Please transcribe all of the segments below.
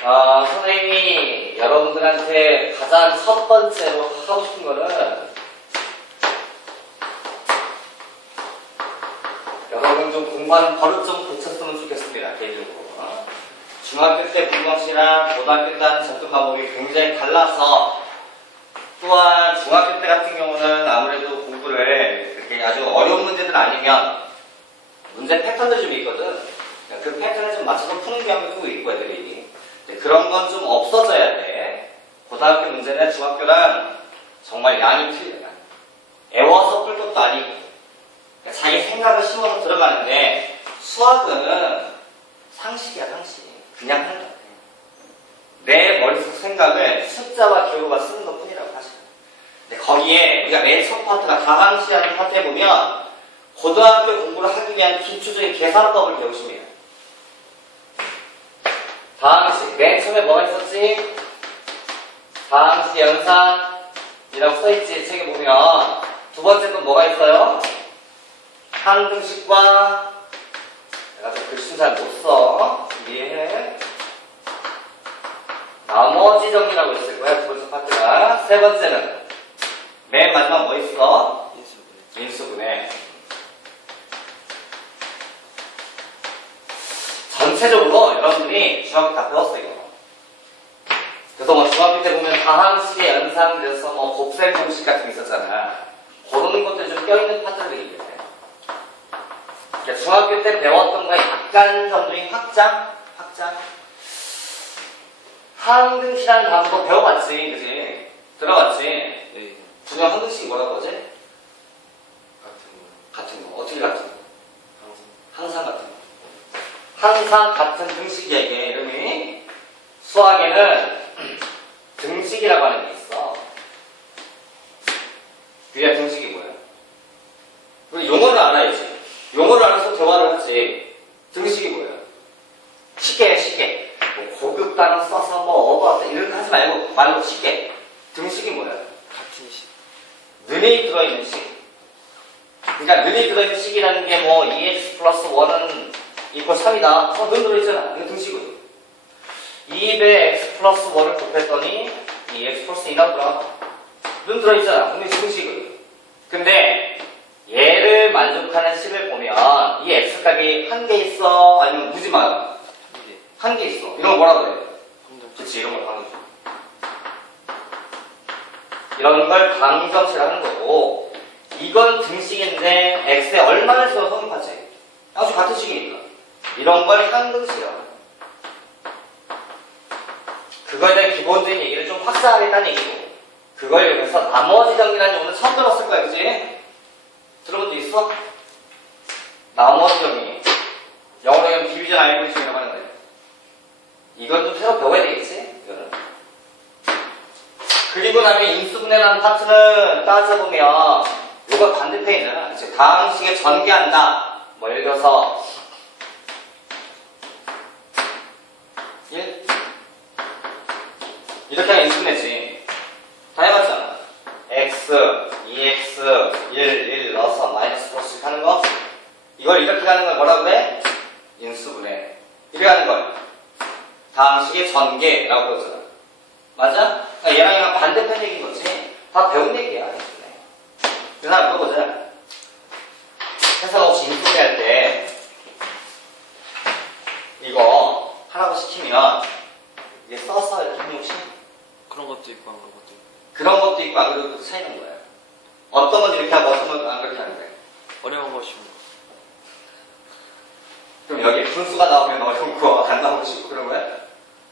선생님이 여러분들한테 가장 첫 번째로 하고 싶은 거는 여러분 좀 공부하는 버릇 좀 고쳤으면 좋겠습니다. 개인적으로. 중학교 때 문방식이랑 고등학교 때 하는 접근 방법이 굉장히 달라서 또한 중학교 때 같은 경우는 아무래도 공부를 그렇게 아주 어려운 문제들 아니면 문제 패턴들이 좀 있거든. 그 패턴에 좀 맞춰서 푸는 경우도 있고 애들이. 그런 건 좀 없어져야 돼. 고등학교 문제는 중학교랑 정말 양이 틀려요. 애워서 풀 것도 아니고 자기 생각을 심어서 들어가는데 수학은 상식이야, 상식. 그냥 하는 거야. 내 머릿속 생각을 숫자와 기호가 쓰는 것 뿐이라고 하시는 거예요. 근데 거기에 우리가 맨 첫 파트가 다항식이라는 파트에 보면 고등학교 공부를 하기 위한 기초적인 계산법을 배우십니다. 다항식. 맨 처음에 뭐가 있었지? 다항식 연산이라고 써있지. 책에 보면 두 번째 건 뭐가 있어요? 항등식과 내가 또 글씨 잘 못 써. 이해해. 나머지 정리라고 있을 거야. 두 번째 파트가. 세 번째는 맨 마지막 뭐 있어? 인수분해. 전체적으로 여러분들이 중학교 다 배웠어 이거. 그래서 뭐 중학교 때 보면 다항식의 연산 그래서 뭐 곱셈 공식 같은 게 있었잖아. 그런 것들이 좀 껴있는 파트들이 있거든. 그러니까 중학교 때 배웠던 거에 약간 정도의 확장? 항등식이라는 단어도 배워봤지, 그지? 들어봤지? 네. 분명 항등식이 뭐라고 하지? 같은 거. 어떻게 같은 거? 항상 같은 거. 항상 같은 등식에게 이름이 수학에는 등식이라고 하는 게 있어. 그게 등식이 뭐야? 우리 용어를 알아야지. 용어를 알아서 대화를 하지. 등식이 뭐야? 시계. 뭐 고급 단어 써서 뭐 어버 이런 거 하지 말고 시계. 등식이 뭐야? 같은 식. 눈이 들어있는 식. 그러니까 눈이 들어있는 식이라는 게 뭐 2x 플러스 1은 이퀄 3이다. 눈 들어있잖아. 이거 등식이거든. 2배 x 플러스 1을 곱했더니 2x 플러스 2 나오더라. 눈 들어있잖아. 근데 등식이거든. 근데 얘를 만족하는 식을 보면 이 x값이 한 개 있어? 아니면 무지 많아? 한 개 있어. 이런 거 뭐라고 그래? 그치, 이런 걸 강의죠. 이런 걸 강정식이라는 거고, 이건 등식인데 x에 얼마를 써서 성립하지? 아주 같은 식이니까. 이런 걸 항등식이라고 해요. 그거에 대한 기본적인 얘기를 좀 확장하겠다는 얘기고, 그걸 이용해서 나머지 정리라는 용어는 처음 들었을 거야, 그치? 들어본 적 있어? 나머지 정리. 영어로 하면 디비전 알고리즘이라고 하는 거예요. 이건 좀 새로 배워야 되겠지? 이거는. 그리고 나면 인수분해라는 파트는 따져보면 이거 반대편이잖아. 이제 다항식에 전개한다. 뭐 예를 들어서 1 이렇게 하면 인수분해지. 다 해봤잖아. x, 2x, 1 넣어서 마이너스 플러스 하는 거. 이걸 이렇게 가는 걸 뭐라고 그래? 인수분해. 이렇게 하는 걸 다항식의 전개라고 그러잖아. 맞아? 그러니까 얘랑 반대편 얘기인 거지. 다 배운 얘기야. 그래서 하나 물어보자. 해석 없이 인수분해할 때 이거 하라고 시키면 이게 써서 이렇게 하는 혹시? 그런 것도 있고 안 그런 것도 있고. 그런 것도 있고 안 그런 것도 차이는 거야. 어떤 건 이렇게 하고 어떤 건 안 그렇게 하는 거야. 어려운 거 쉬운 거. 그럼 여기 분수가 나오면 어려운 거 안 나오고 싶고 그런 거야?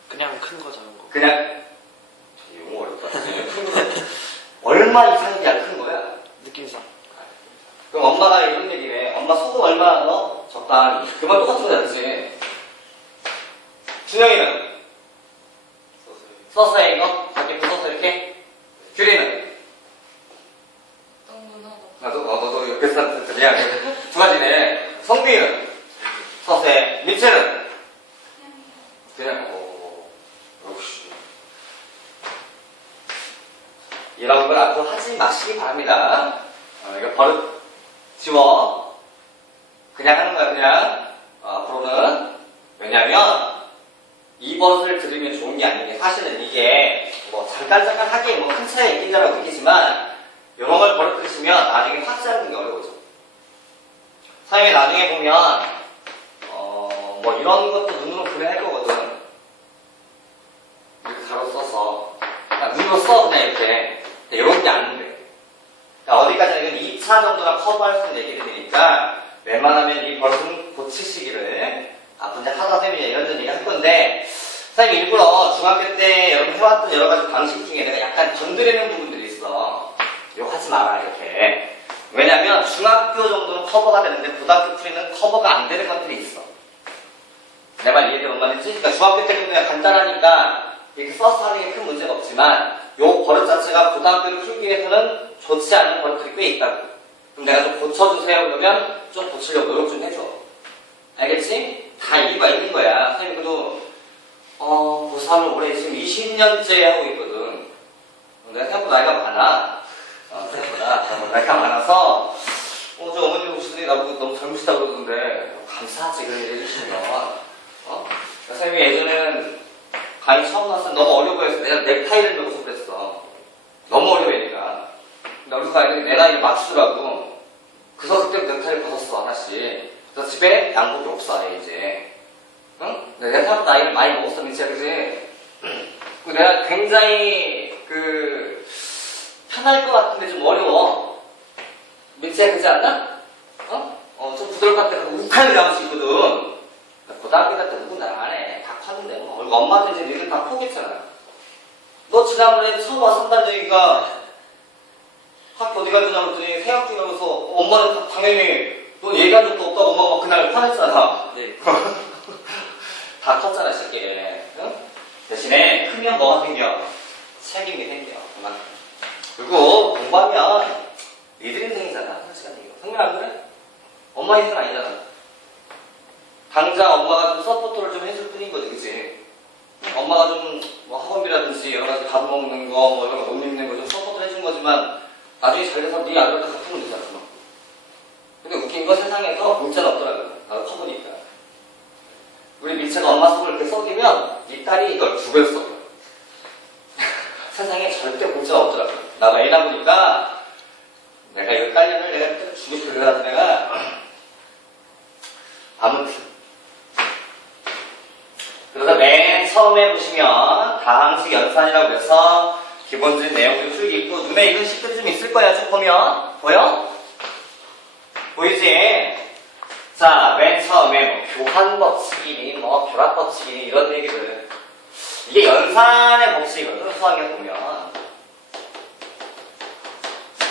그냥 큰 거 작은 거. 그냥 용어 어렵다. 얼마 이상이야 큰 거야? 느낌상. 그럼 엄마가 이런 얘기네. 엄마 소금 얼마나 넣어? 적당히. 그만 똑같은 거야, 그치? 준영이는? 써서 이거? 밖에 써서 이렇게? 규리는? 너도 옆에 사람한테 그냥 두 가지네. 성빈이는? 서세. 민채는? 그냥, 역시. 이런 걸 앞으로 하지 마시기 바랍니다. 이거 버릇 지워. 그냥 하는 거야, 그냥. 앞으로는. 왜냐면, 이 버릇을 예를 들으면 좋은 게 아닌 게 사실은 이게 뭐 잠깐 하기에 뭐 큰 차이가 있긴 있겠지만 이런 걸 버릇들으시면 나중에 확실하는 게 어려워져. 사용에 나중에 보면 뭐 이런 것도 눈으로 그려야 할 거거든. 이렇게 가로 써서 그냥 눈으로 써 그냥 이렇게. 이런 게 안 돼. 그러니까 어디까지나 이건 2차 정도나 커버할 수 있는 얘기를 드리니까 웬만하면 이 버릇은 고치시기를 이제 하다 보면 이런 얘기 할 건데 사실 일부러 중학교 때 여러분 해왔던 여러 가지 방식 중에 내가 약간 건드리는 부분들이 있어. 이거 하지 마라 이렇게. 왜냐면 중학교 정도는 커버가 되는데 고등학교 풀이는 커버가 안 되는 것들이 있어. 내 말 이해돼 뭔 말인지? 그러니까 중학교 때 그냥 간단하니까 이렇게 써서 하는 게 큰 문제가 없지만 요 버릇 자체가 고등학교를 풀기 위해서는 좋지 않은 버릇들이 꽤 있다고. 그럼 내가 좀 고쳐주세요 그러면 좀 고치려고 노력 좀 해줘. 알겠지? 다 이유가 있는 거야. 선생님도 고3을 올해 지금 20년째 하고 있거든. 내가 생각보다 나이가 많아. 생각보다 나이가 많아서 저 어머님 오시더니 나보고 너무 젊으시다 그러던데 감사하지 그런 얘기 해주시면 선생님이 예전에는 강의 처음 나왔을 때 너무 어려 보여서 내가 넥타이를 메고서 그랬어. 너무 어려 보이니까. 근데 어느 순간 내 나이를 맞추더라고. 그래서 그때 넥타이를 벗었어 하나씩. 그래서 집에 양복이 없어 아예 이제. 응? 내가 생각보다 나이를 많이 먹었어 민지야 그지? 내가 굉장히 편할 것 같은데 좀 어려워. 민지야 그지 않나? 좀 부드러울 것 같아. 욱하는 게 나올 수 있거든. 고등학교 갈 때 누군 날 안 해. 다 컸는데 뭐. 엄마도 이제 니들 다 포기했잖아. 너 지난번에 처음 와서 한다는 얘기가 학교 어디 가느냐 그랬더니 새학기 가면서 엄마는 당연히 넌 얘기한 적도 없다고 엄마가 막 그날 화냈잖아. 네. 다 컸잖아 쉽게. 응? 대신에 크면 뭐가 생겨? 책임이 생겨. 그만큼. 그리고 공부하면 니들 인생이잖아. 솔직한 얘기로. 성민 안 그래? 엄마 인생 아니잖아. 당장 엄마가 좀 서포트를 좀 해줄 뿐인 거지, 그치? 엄마가 좀 뭐 학원비라든지 여러 가지 밥 먹는 거, 뭐 이런 거 옷 입는 거 좀 서포트를 해준 거지만 나중에 잘 돼서 네 아들한테 갚으면 되잖아. 근데 웃긴 거 세상에서 공짜는 없더라고요. 나도 커보니까. 우리 밀채가 엄마 속을 이렇게 썩이면 이 딸이 이걸 두 배로 썩여. 세상에 절대 공짜가 없더라고요. 나가 애 낳으니까 내가 이거 딸년을 내가 죽을 그려가지고 내가 아무튼 그래서 맨 처음에 보시면 다항식 연산이라고 해서 기본적인 내용들이 풀기 있고 눈에 익은 식들이 좀 있을 거야. 쭉 보면 보여? 보이지? 자, 맨 처음에 뭐 교환 법칙이니 뭐 결합 법칙이니 이런 얘기들. 이게 연산의 법칙이거든. 수학에 보면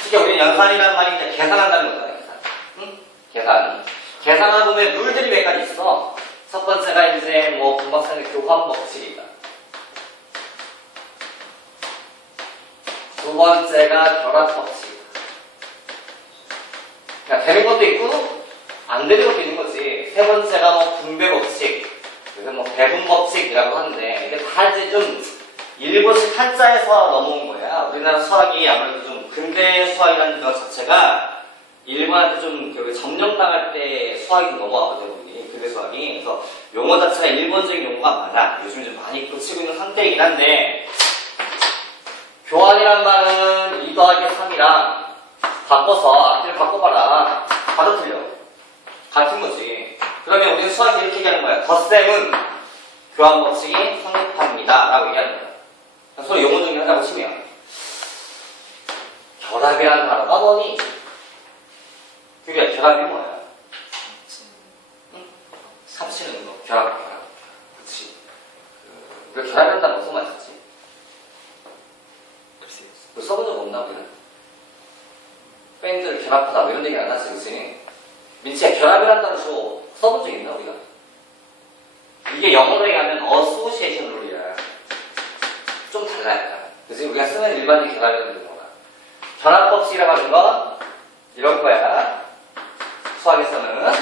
특히 우리는 연산이라는 말이 이제 계산한다는 거잖아. 계산. 응? 계산. 계산하다 보면 룰들이 몇 가지 있어. 첫 번째가 이제 뭐 금방상의 교환 법칙이다. 두 번째가 결합 법칙. 그러니까 되는 것도 있고 안 되는 것도 있는 거지. 세 번째가 뭐 분배 법칙, 그래서 뭐 배분 법칙이라고 하는데 이게 다 이제 좀 일본식 한자에서 넘어온 거야. 우리나라 수학이 아무래도 좀 근대 수학이라는 것 자체가 일본한테 좀 점령당할 때 수학이 좀 넘어가거든요. 근대 수학이. 그래서 용어 자체가 일본적인 용어가 많아. 요즘 좀 많이 고치고 있는 상태이긴 한데 교환이란 말은 2 더하기 3이랑 바꿔서 앞뒤를 바꿔봐라. 바로 틀려. 같은 거지. 그러면 우리는 수학에서 이렇게 얘기하는 거야. 덧셈은 교환 법칙이 성립합니다. 라고 얘기하는 거야. 서로 용어 중에 하나고 치면 결합이라는 단어가 뭐니? 그게 결합이 뭐야? 응? 합치는 거. 결합. 그치. 우리가 결합이라는 단어 무슨 말이지? 글쎄. 그거 써본 적 없나 보네. 밴드를 결합하다 뭐 이런 얘기 안 하지, 그치? 민치야, 결합이라는 단어 써본 적 있나, 우리가? 이게 영어로 얘기하면 association 룰이야. 좀 달라요. 그치? 우리가 쓰는 일반적인 결합이라는 용어가. 결합법칙이라고 하는 건 이런 거야. 수학에서는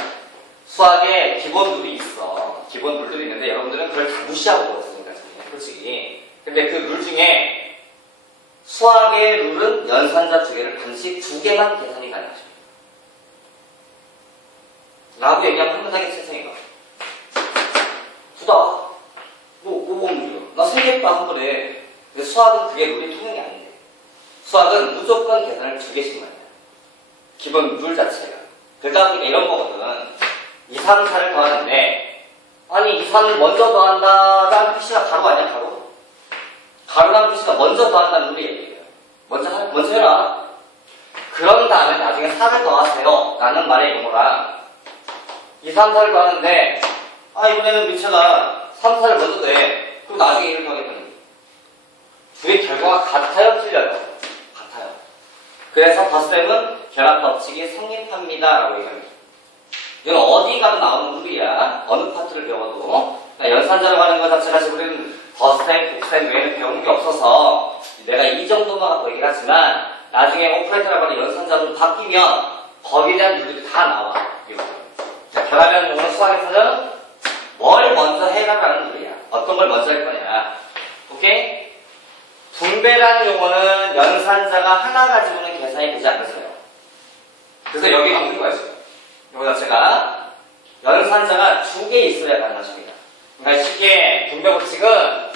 수학에 기본 룰이 있어. 기본 룰들이 있는데 여러분들은 그걸 다 무시하고 있습니다. 솔직히. 근데 그 룰 중에 수학의 룰은 연산자 두 개를 반드시 2개만 계산이 가능하십니다. 라고 얘기하면 한번하겠지, 선생님가. 두다. 뭐 먹는 거야? 봐, 한 번에. 근데 수학은 그게 룰이 통용이 안 돼. 수학은 무조건 계산을 2개씩만 해. 기본 룰 자체가. 그러다 보니까 이런 거거든. 2, 3, 4를 더하는데, 아니, 2, 3을 먼저 더한다라는 표시가 가로 아니야, 가로? 가로라는 표시가 먼저 더한다는 룰이 얘기해요. 먼저 해라. 그런 다음에 나중에 4를 더하세요. 라는 말의 용어랑 2, 3, 4를 더하는데, 이번에는 미체가 3, 4를 먼저 돼. 그럼 나중에 1을 더하겠다는 둘의 결과가 같아요, 틀려요? 같아요. 그래서 덧셈은 결합 법칙이 성립합니다. 라고 얘기합니다. 이건 어디 가도 나오는 룰이야. 어느 파트를 배워도. 그러니까 연산자로 가는 것 자체가 지금 우리는 덧셈, 곱셈 외에는 배우는 게 없어서 내가 이 정도만 갖고 얘기를 하지만 나중에 오퍼레이터라고 하는 연산자로 바뀌면 거기에 대한 룰들이 다 나와. 자, 결합이라는 용어는 수학에서는 뭘 먼저 해라라는 룰이야. 어떤 걸 먼저 할 거냐. 오케이? 분배라는 용어는 연산자가 하나 가지고는 계산이 되지 않으세요. 그래서 여기 없는 거였어요. 이거 자체가 연산자가 2개 있어야 가능하십니다. 그러니까 쉽게 분배 법칙은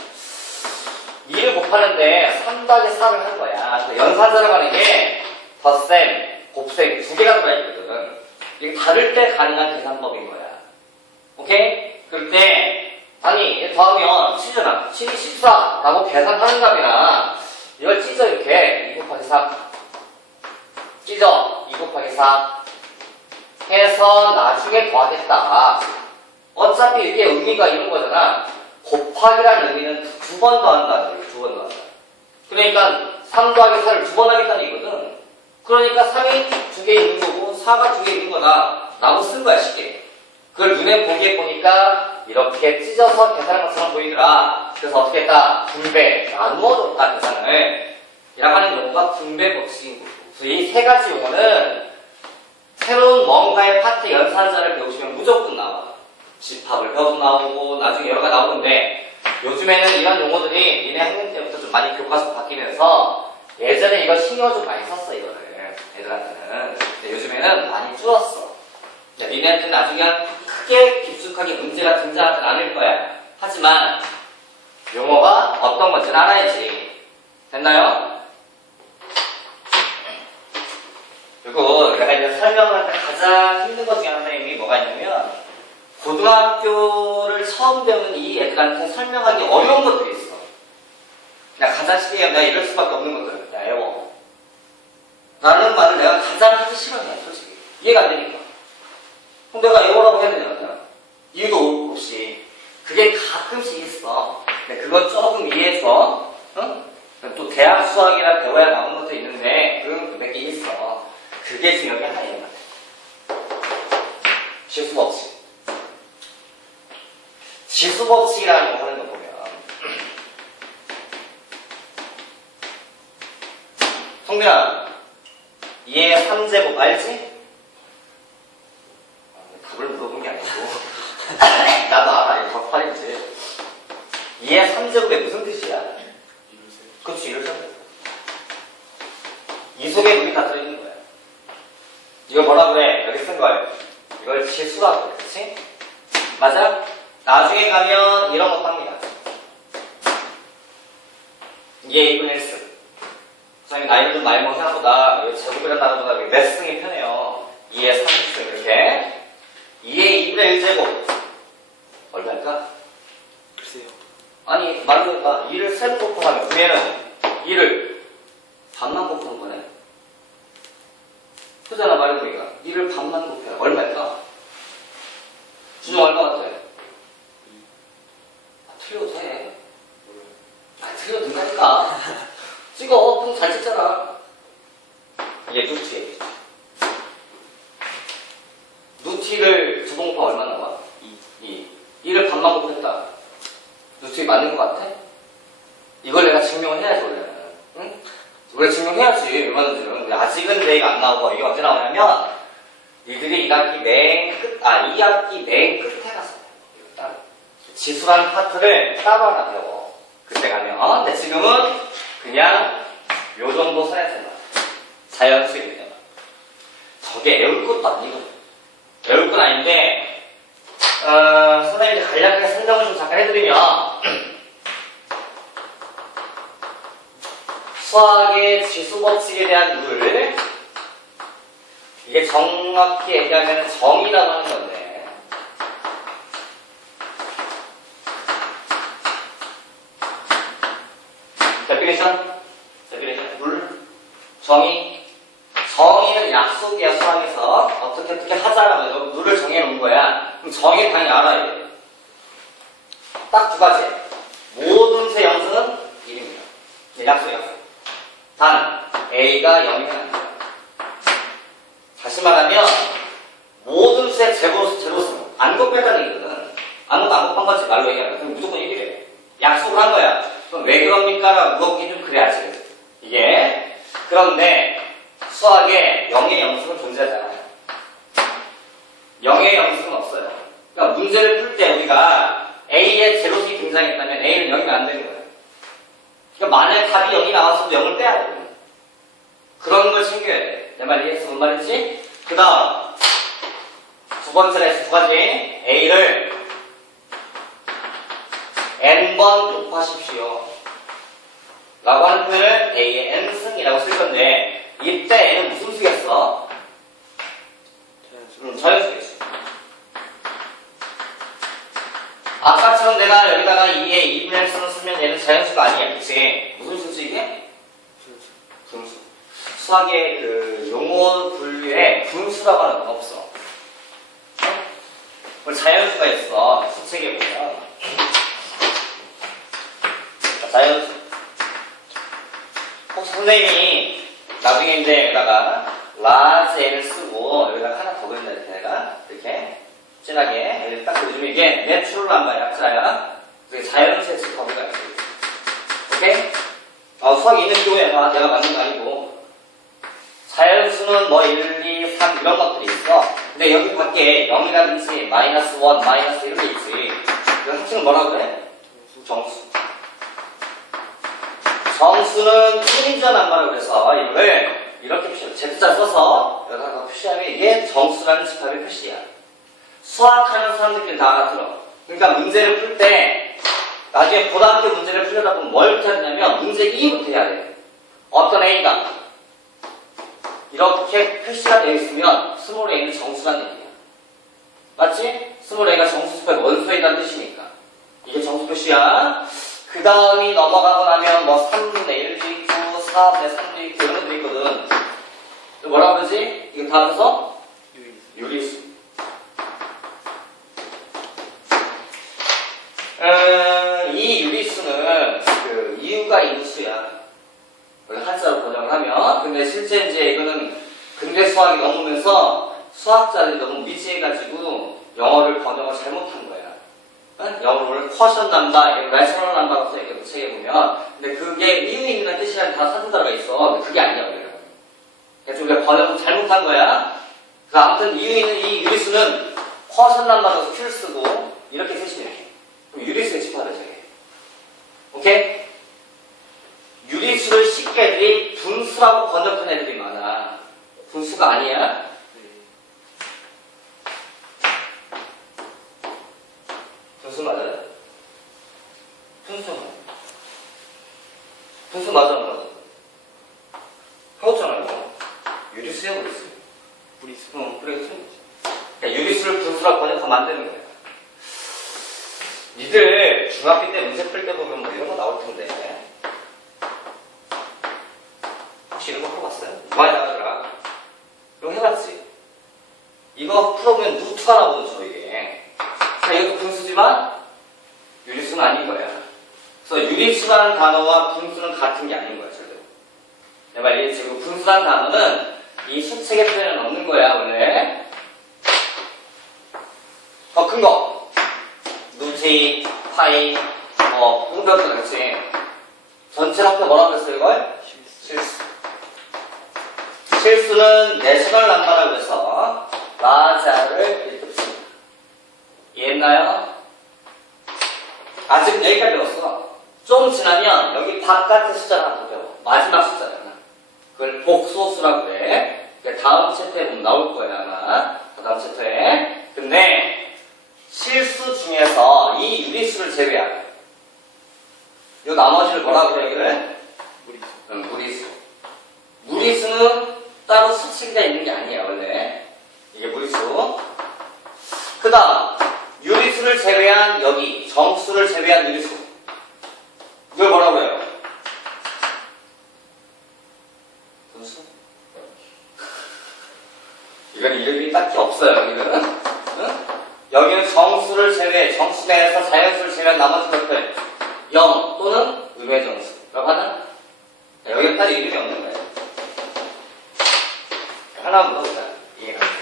2를 곱하는데 3 더하기 4를 한 거야. 그래서 연산자라고 하는 게 덧셈, 곱셈 2개가 들어있거든. 이게 다를 때 가능한 계산법인 거야. 오케이? 그럴 때 아니 더하면 7이잖아. 7이 14라고 계산하는 값이나 이걸 찢어 이렇게 2 곱하기 3 찢어 2 곱하기 4 해서 나중에 더하겠다. 어차피 이게 의미가 이런 거잖아. 곱하기라는 의미는 2번 더한다는 거예요. 2번 더한다. 그러니까 3 더하기 4를 2번 하겠다는 얘기거든. 그러니까 3이 2개 있는 거고 4가 2개 있는 거다. 라고 쓴 거야, 쉽게. 그걸 눈에 보기에 보니까 이렇게 찢어서 계산한 것처럼 보이더라. 그래서 어떻게 했다? 분배, 나누어줬다, 계산을. 이라고 하는 용어가 분배 법칙인 거고. 그래서 이 세 가지 용어는 새로운 뭔가의 파트 연산자를 배우시면 무조건 나와. 집합을 배워도 나오고 나중에 여러 가지 나오는데 요즘에는 이런 용어들이 니네 학년 때부터 좀 많이 교과서 바뀌면서 예전에 이거 신경 좀 많이 썼어 이거를 애들한테는. 근데 요즘에는 많이 줄었어. 니네한테는 나중에 크게 깊숙하게 문제가 등장하진 않을 거야. 하지만 용어가 어떤 건지는 알아야지. 됐나요? 그리고 내가 이제 설명을 할 때 가장 힘든 것 중에 하나의 뭐가 있냐면 고등학교를 처음 배우는 이 애들한테 설명하기 어려운 것들이 있어. 그냥 가장 쉽게 얘기하면 내가 이럴 수밖에 없는 것들. 야, 애워. 라는 말을 내가 가장 하기 싫어해, 솔직히. 이해가 안 되니까. 그럼 내가 애워라고 해야 되냐, 그냥. 이유도 없이. 그게 가끔씩 있어. 근데 그거 조금 이해해서, 응? 또 대학 수학이라 배워야 나오는 것도 있는데, 그런 몇 개 있어. 그게 지금 여기 하나예요. 지수법칙. 지수법칙이라는 거 하는 거 보면 성민아 2의 3제곱 알지? 답을 물어본 게 아니고 나도 알아. 이거 덕판이지. 2의 3제곱이 무슨 뜻이야? 그렇지, 이럴 때 이 속에 물이 다 들어있는 거야. 이걸 뭐라 그래? 여기 쓴 거예요. 이걸 지수라고 그래. 그치? 맞아? 나중에 가면 이런 것도 합니다. 이게 2분의 1승. 선생님 나이를 좀 많이 먹은 생각보다 제곱이라는 단어보다 몇 승이 편해요. 2의 3승 이렇게. 2의 2분의 1제곱 얼마일까? 글쎄요. 아니 말로니까 2를 세로 곱하면 그러면은 2를 반만 곱하는 거네. 그잖아 말해보니까 2를 반만 곱해요. 얼마일까? 준영 얼마 같아? 틀려도 돼. 틀려도 된다니까. 찍어. 그럼 잘 찍잖아. 이게 누티. 누티를 두 번 곱하면 얼마 나와? 2. 2를 반만 곱했다. 누티 맞는 것 같아? 이걸 내가 증명을 해야지 원래는. 응? 원래 증명해야지 얼마든지는. 근데 아직은 내 얘기가 안 나오고 이게 언제 나오냐면 이들이 2학기 맨 끝, 2학기 맨 끝에 가서 지수라는 파트를 따로 하나 배워. 그때 가면. 근데 지금은 그냥 요 정도 선에서만 자연수이기 때문에 저게 애울 것도 아니거든. 애울 건 아닌데 선생님이 간략하게 설명을 좀 잠깐 해드리면 수학의 지수 법칙에 대한 룰, 이게 정확히 얘기하면 정의라고 하는 건데, 데피니션, 룰, 정의. 정의는 약속이야, 수학에서. 어떻게 하자라고 룰을 정해놓은 거야. 그럼 정의는 당연히 알아야 돼. 딱 두 가지. 모든 세 영수는 1입니다. 약속이야. 단, A가 0이면 안 돼요. 다시 말하면, 모든 수의 제로수는 안 곱했다는 얘기거든. 아무것도 안 곱한 거지, 말로 얘기하면. 그럼 무조건 1이래. 약속을 한 거야. 그럼 왜 그럽니까? 라고 물어보기 좀 그래야지. 이게. 그런데, 수학에 0의 영수는 존재하지 않아요. 0의 영수는 없어요. 그러니까 문제를 풀 때 우리가 A의 제로수가 등장했다면 A는 0이면 안 되는 거예요. 그러니까 만약 답이 0이 나왔어도 0을 빼야 돼요. 그런 걸 챙겨야 돼. 내 말 이해했어? 뭔 말인지? 그 다음 두 번째로 해서 두 가지. A를 n번 곱하십시오 라고 하는 표현을 A의 n승이라고 쓸 건데, 이때 N은 무슨 수겠어? 자연수겠어. 아까처럼 내가 여기다가 2의 2분의 1 쓰면 얘는 자연수가 아니야. 그치? 무슨 수지 이게? 분수. 수학의 그 용어 분류에 분수라고 하는 건 없어. 자연수가 있어. 수책에 보면. 자연수. 혹시 선생님이 나중에 이제 여기다가 large n을 쓰고 여기다가 하나 더 그린다 이렇게 내가 이렇게 진하게 이렇게 딱 그려주면 이게 내추럴 남바 약자야. 그게 자연수의 거기가 있어. 오케이? 수학이 있는 경우에 내가 만든 거 아니고 자연수는 뭐 1, 2, 3 이런 것들이 있어. 근데 여기 밖에 0이라든지 마이너스 1, 마이너스 이런 게 있지. 그 합치는 뭐라고 그래? 정수. 정수는 1인자 남바라고 그래서 이걸 이렇게 표시해. Z자 써서 여기다가 표시하면 이게 정수라는 집합의 표시야. 수학하는 사람들끼리 다 알아들어. 그러니까 문제를 풀 때 나중에 고등학교 문제를 풀려다 보면 뭘 해야 되냐면 문제 2부터 해야 돼. 어떤 A가 이렇게 표시가 되어 있으면 스몰 a는 정수라는 얘기야. 맞지? 스몰 a가 정수 집합의 원소이라는 뜻이니까. 이게 정수 표시야. 그 다음이 넘어가고 나면 뭐 3분의 1도 있고 4분의 3도 있고 이런 것도 있거든. 뭐라고 그러지? 이거 다 합해서 유리수. 이 유리수는 그 이유가 있는 수야. 한자로 번역을 하면. 근데 실제 이제 이거는 근대 수학이 넘으면서 수학자들이 너무 미지해가지고 영어를 번역을 잘못한 거야. 영어를 쿼션 남바, 레셔널 남바라고 써있거든, 책에 보면. 근데 그게 이유 있는 뜻이라는 다 사진 들어가 있어. 근데 그게 아니야, 우리가. 그래서 우리가 번역을 잘못한 거야. 그래서 아무튼 이유 있는 이 유리수는 쿼션 남바라고 Q를 쓰고, 이렇게 쓰시면 돼. 그럼 유리수의 집합을 저게. 오케이? 유리수를 쉽게 애들이 분수라고 번역한 애들이 많아. 분수가 아니야? 분수 맞아요? 분수 맞아, 안 맞아? 해봤잖아요. 유리수야, 무리수? 무리수. 응, 그래, 그러니까 유리수를 분수라고 번역하면 안 되는 거야. 니들 중학교 때 문제 풀 때 보면 뭐 이런 거 나올 텐데. 혹시 이런 거 풀어봤어요? 많이 나가더라. 이거 해봤지? 이거 풀어보면 루트가 나오죠, 이게. 자, 이것도 분수지만 유리수는 아닌 거야. 그래서 유리수라는 단어와 분수는 같은 게 아닌 거야, 절대로. 내 말이 지금 분수라는 단어는 이 수책의 표현은 없는 거야, 원래. 더 큰 거. 루트, 파이, 이거 배웠잖아, 그치? 전체 합쳐 뭐라고 그랬어요, 이걸? 실수. 실수는 내셔널 남바라고 해서 라자를 이렇게 붙입니다. 이해했나요? 아직 여기까지 배웠어. 좀 지나면 여기 바깥의 숫자를 하나 더 배워. 마지막 숫자잖아. 그걸 복소수라고 그래. 다음 챕터에 보면 나올 거야, 아마. 다음 챕터에. 근데 실수 중에서 이 유리수를 제외하고 이 나머지를 뭐라고 그래, 이걸? 무리수. 무리수. 한치가 있는 게 아니야, 원래. 이게 무리수. 그 다음, 유리수를 제외한 여기, 정수를 제외한 유리수. 이걸 뭐라고 해요? 분수? 이건 이름이 딱히 없어요, 여기는. 응? 여기는 정수를 제외, 정수 내에서 자연수를 제외한 나머지 것들. 0 또는 음의 정수라고 하나? 여기는 따로 이름이 없는 거예요. 하나 물어보자. 이해가 안 돼.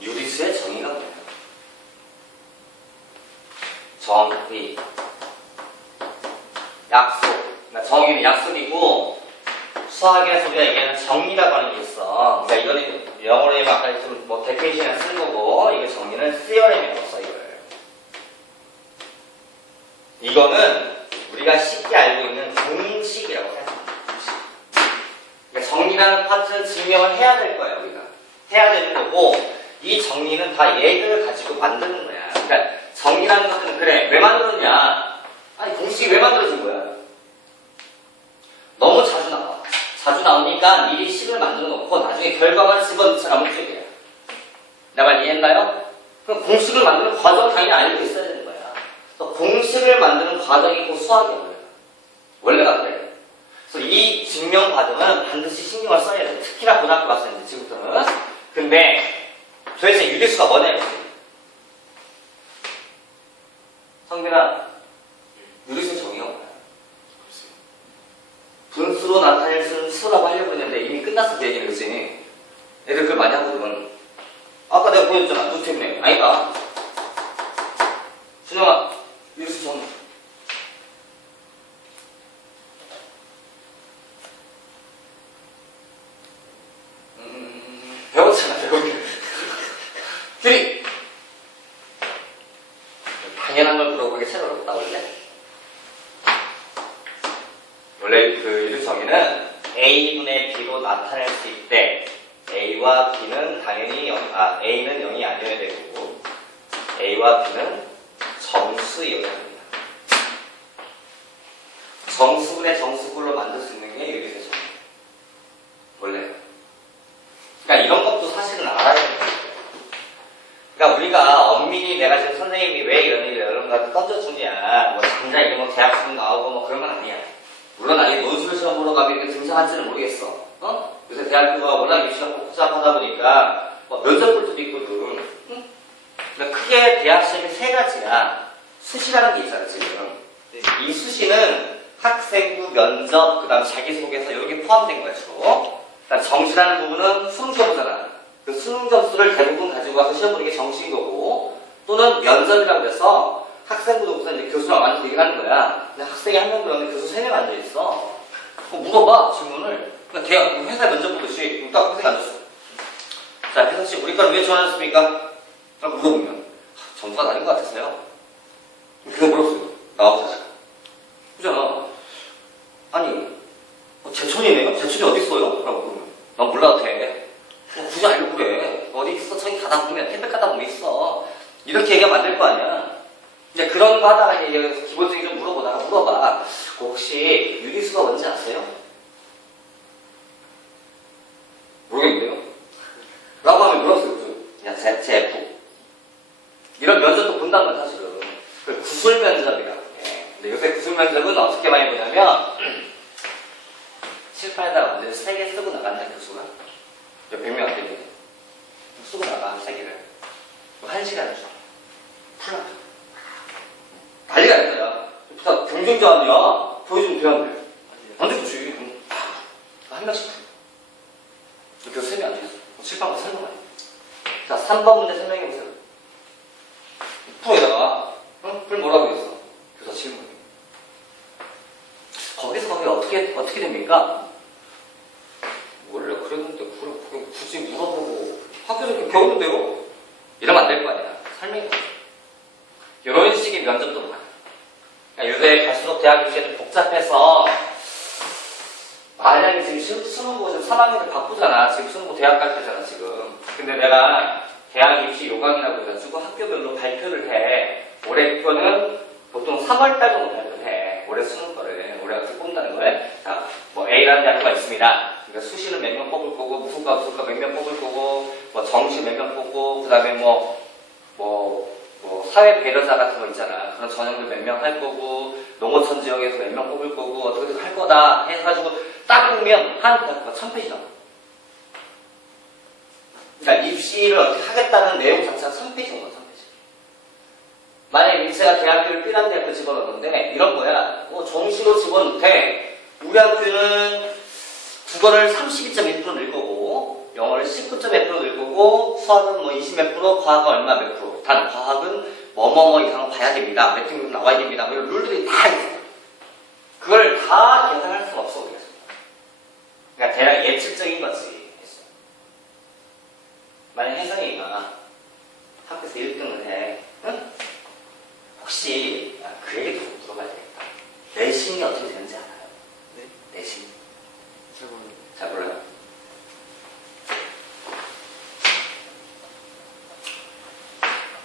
유리수의 정의가 뭐예요? 정의. 약속. 그러니까 정의는 약속이고, 수학에서 우리가 얘기하는 정의라고 하는 게 있어. 그러니까 이거는 영어로 하면 아까 좀뭐 데피니션을 쓴 거고, 이게 정의는 theorem이라고 써, 이걸. 이거는 우리가 쉽게 알고 있는 공식이라고 생각합니다. 그러니까 정의라는 파트는 증명을 해야 될 거예요, 우리가. 해야 되는 거고, 이 정의는 다 얘를 가지고 만드는 거야. 그러니까 정의라는 것은 그래, 왜 만들었냐? 아니, 공식이 왜 만들어진 거야? 너무 자주 나와. 자주 나오니까 미리 식을 만들어 놓고 나중에 결과만 집어넣자 가면 쪽이야. 내 말 이해했나요? 그럼 공식을 만드는 과정 당연히 알고 있어야 되는 거야. 또 공식을 만드는 과정이 곧 수학이야, 원래가 그래. 그래서 이 증명 과정은 반드시 신경을 써야 돼. 특히나 고등학교 갔을 때, 지금부터는. 근데 도대체 유리수가 뭐냐? 성빈아, 유리수 정의가 뭐야? 분수로 나타낼 수는 수라고 하려고 했는데 이미 끝났어, 그 얘기는, 그치? 애들 그걸 많이 하거든. 아까 내가 보여줬잖아, 루테네. 아니다. 준영아, 유리수 정의. 배웠잖아, 배우기. 규리! 당연한 걸 물어보기 참 어렵다, 원래. 원래 그 유리수 정의는 A분의 B로 나타낼 수 있대. A와 B는 당연히 A는 0이 아니어야 되고, A와 B는 정수이어야 됩니다. 정수분의 정수꼴로 만들 수 있는 게 유리수 정의. 원래. 그러니까 이런 것도 사실은 알아야 되는 거예요. 그러니까 우리가 엄밀히 내가 지금 선생님이 왜 이런 일을 여러분한테 던져주냐, 뭐 당장 이런 거 대학생 나오고 뭐 그런 건 아니야. 물론 아직 논술 시험 보러 가면 이렇게 등장할지는 모르겠어. 요새 대학교가 워낙 입시가 복잡하다 보니까 뭐 면접 볼 때도 있거든. 응? 그러니까 크게 대학 시험이 세 가지야. 수시라는 게 있잖아, 지금. 이 수시는 학생부, 면접, 그 다음 자기소개서 이런 게 포함된 거야, 주로. 그러니까 정시라는 부분은 수능 점수잖아. 그 수능 점수를 대부분 가지고 와서 시험 보는 게 정시인 거고, 또는 면접이라고 해서 학생부 놓고서 이제 교수랑 완전 얘기를 하는 거야. 근데 학생이 한 명 들었는데 교수 3명 앉아있어. 물어봐, 질문을. 그러니까 대학, 회사에 면접 보듯이 딱 학생이 앉았어. 자, 혜선씨, 우리 과를 왜 좋아하셨습니까? 라고 물어보면, 점수가 낮은 것 같았어요. 그거 물었어요. 나하고 사실. 그잖아. 아니, 제촌이네요? 제촌이 어딨어요? 라고 물으면, 난 몰라도 돼. 굳이 알고 그래. 어디 있어? 저기 가다 보면, 택배 가다 보면 있어. 이렇게 얘기하면 안 될 거 아니야. 이제 그런 거 하다가 이제 기본적인 좀 물어봐. 혹시 유리수가 뭔지 아세요? 모르겠는데요? 라고 하면 물었어요. 야, ZF. 이런 면접도 본단 말이야, 사실은. 그 구술 면접이라고 해. 근데 요새 구술 면접은 어떻게 많이 보냐면, 칠판에다가 완전 3개 쓰고 나간다, 교수가. 100명 안 되면. 쓰고 나가, 3개를. 1시간을 줘. 풀라. 난리가 날 거야. 다 경쟁자 아니야? 보여주면 돼야 돼. 안 되겠지. 한 명씩 풀. 교수 3명 안 되겠어. 칠판과 설명 아니야. 자, 3번 문제 설명해 보세요. 풀에다가, 풀 뭐라고 했어? 교사 질문. 거기서 어떻게 됩니까? 원래 그랬는데, 굳이 물어보고, 학교에서 이렇게 배우는데요? 이러면 안 될 거 아니야. 설명해 보세요. 이런 식의 면접도 많아요. 그러니까 요새 갈수록 대학 입시가 좀 복잡해서, 만약에 지금 수능고 지금 3학년들 바쁘잖아. 지금 수능고 대학 갈 때잖아, 지금. 근데 내가 대학 입시 요강이라고 해가지고 학교별로 발표를 해. 올해 표는 보통 보통 3월달 정도 발표를 해. 올해 수능 거를, 올해 어떻게 뽑는다는 거를. 자, 뭐 A라는 대학교가 있습니다. 그러니까 수시는 몇 명 뽑을 거고, 무슨과 몇 명 뽑을 거고, 뭐 정시 몇 명 뽑고, 그 다음에 사회 배려자 같은 거 있잖아. 그런 전형들 몇 명 할 거고, 농어촌 지역에서 몇 명 뽑을 거고, 어떻게 할 거다 해가지고 딱 보면 한 대학교가 1000페이지 나와. 그러니까 입시를 어떻게 하겠다는 내용 자체가 1000페이지 정도, 1000페이지. 만약에 민채가 대학교를 B라는 대학교 집어넣었는데, 이런 거야. 뭐 정시로 집어넣을 때, 우리 학교는 국어를 32.1% 늘 거고, 영어를 19.1% 늘 거고, 수학은 뭐 20 몇 프로, 과학은 얼마 몇 프로. 단 과학은 뭐뭐뭐 이상은 봐야 됩니다. 몇 등급 나와야 됩니다. 뭐 이런 룰들이 다 있어. 그걸 다 계산할 수는 없어, 우리가. 그러니까 대략 예측적인 거지. 만약 혜성이가 학교에서 1등을 해, 응? 혹시 그 얘기도 좀 물어봐야 되겠다. 내신이 어떻게 되는지 알아요? 네? 내신? 잘 모르겠어요. 잘 몰라요?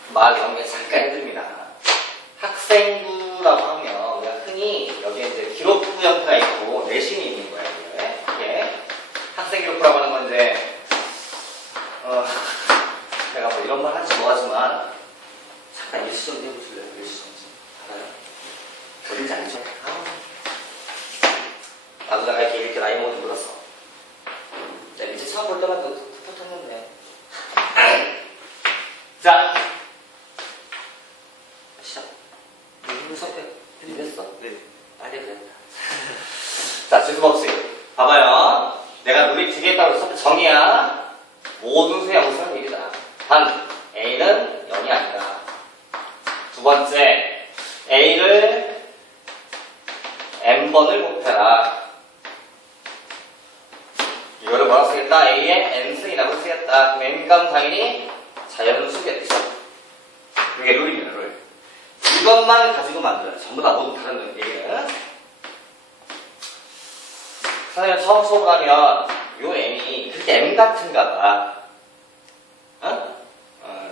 말 연계 잠깐 해드립니다. 학생부라고 하면 우리가 흔히 여기에 이제 기록부 형태가 있고 내신이 있는 거예요. 이게 학생 기록부라고 하는 건 이제 내가 뭐 이런 말 하지 뭐하지만 잠깐 일시 좀 해보실래요? 일시 좀 알아요? 어딘지 알죠? 나도 내가 이렇게 나이 먹어서 물었어. 이제 처음 볼 때마다 풋풋했는데. 자, 시작. 선택 했어. 네. 빨리 됐다. 자, 질문없이 봐봐요. 내가 룰이 2개 있다고 했을 때 정의야. 모든 수 영수는 1이다. 단 A는 0이 아니다. 두 번째, A를 N번을 곱해라. 이거를 뭐라고 쓰겠다? A의 N승이라고 쓰겠다. 그럼 N값은 당연히 자연을 쓰겠죠. 이게 룰입니다, 룰. 이것만 가지고 만들어요. 전부 다 모두 다른 얘기는. 선생님 처음 수업을 하면 요 N이 그렇게 M 같은가 봐.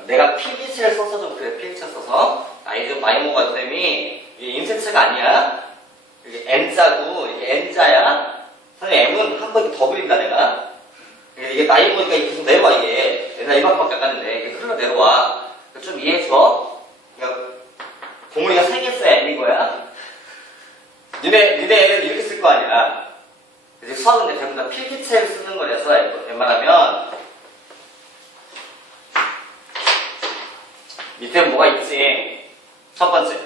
내가 필기체를 써서 좀 그래, 필기체 써서. 나이 좀 많이 먹어요, 선생님이. 이게 인쇄체가 아니야. 이게 N자고, 이게 N자야. 선생님, M은 한 번 더 그린다, 내가. 이게 나이 먹으니까 이게 계속 내려와, 이게. 내가 이만큼밖에 안 갔는데, 이게 흘러 내려와. 좀 이해해줘. 그러니까 공우리가 3개 써야 M인 거야. 니네 애는 이렇게 쓸 거 아니야. 이제 수학은 전부 다 필기체를 쓰는 거라서, 웬만하면. 밑에 뭐가 있지? 첫 번째.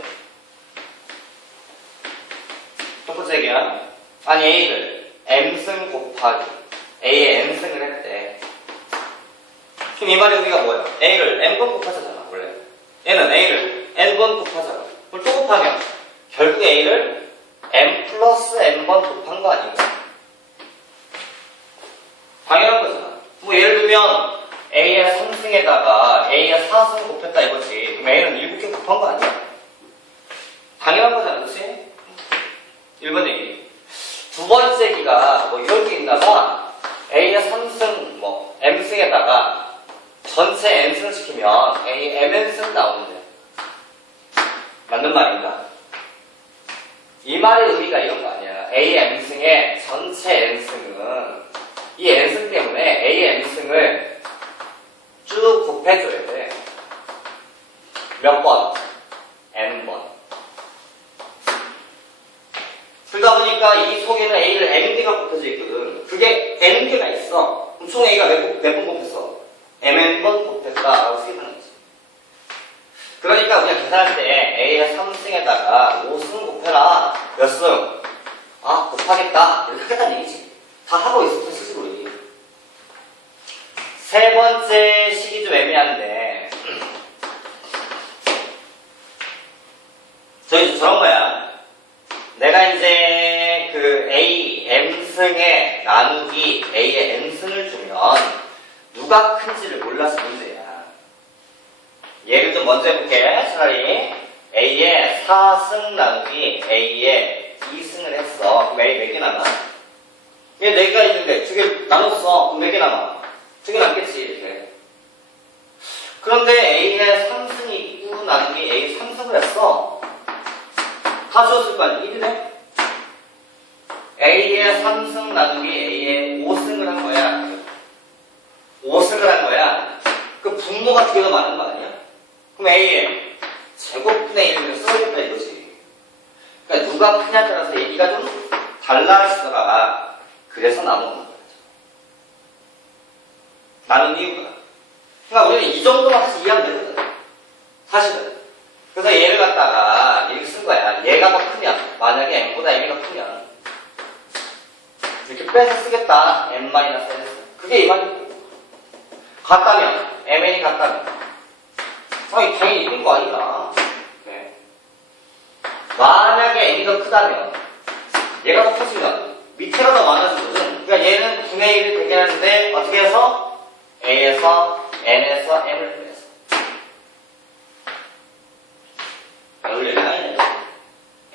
첫 번째 얘기야. 아니, A를 M승 곱하기 A의 N승을 했대. 그럼 이 말의 의미가 뭐예요? A를 N번 곱하잖아, 원래. 얘는 A를 N번 곱하잖아. 그걸 또 곱하면 결국 A를 M 플러스 N번 곱한 거 아닌가? 당연한 거잖아. 뭐 예를 들면 A의 3승에다가 A의 4승을 곱했다 이거지. 그럼 A는 7개 곱한 거 아니야? 당연한 거잖아, 그치? 1번 얘기. 두 번째 얘기가 뭐 이런 게 있나 봐. A의 3승, 뭐, M승에다가 전체 N승 시키면 A, MN승 나오는데. 맞는 말인가? 이 말의 의미가 이런 거 아니야. A, M승의 전체 N승은 이 N승 때문에 A, M승을 쭉 곱해줘야 돼. 몇 번? N번. 그러다 보니까 이 속에는 A를 N개가 곱해져 있거든. 그게 N개가 있어. 그럼 총 A가 몇 번 곱했어? MN번 곱했다라고 쓰기하는 거지. 그러니까 우리가 계산할 때 A의 3승에다가 5승 곱해라. 몇 승? 아, 곱하겠다. 이렇게 하겠다는 얘기지. 다 하고 있었던 시지 우리. 세 번째 식이 좀 애매한데 저기 저런 거야. 내가 이제 그 A, M승에 나누기 A의 N승을 주면 누가 큰지를 몰라서 문제야. 예를 좀 먼저 해볼게. 차라리 A의 4승 나누기 A의 2승을 했어. 그럼 A 몇 개 남아? 얘 4개가 있는데 2개 나눴어. 그럼 몇 개 남아? 2개 남겠지, 이렇게. 그런데 A의 3승이 있고 나누기 A 3승을 했어. 다 주었을 거 아니야. 1이네. A의 3승 나누기 A의 5승을 한 거야. 5승을 한 거야. 그 분모가 2개 더 많은 거 아니야? 그럼 A의 제곱분의 1을 써야겠다 이거지. 그러니까 누가 크냐에 따라서 얘기가 좀 달라지더라. 그래서 나누는 거야. 나눈 이유가. 그러니까 우리는 이 정도만 사실 이해하면 되거든. 사실은. 그래서 얘를 갖다가 이렇게 쓴 거야. 얘가 더 크면, 만약에 m보다 m이 더 크면 이렇게 빼서 쓰겠다. m-n에서. 그게 이 말이고. 같다면, mn이 같다면. 당연히 1인 거 아니야. 네. 만약에 m이 더 크다면, 얘가 더 커지면, 밑에가 더 많아지거든. 그러니까 얘는 분의 1이 되게 하는데, 어떻게 해서? a에서, n에서, m을 빼서.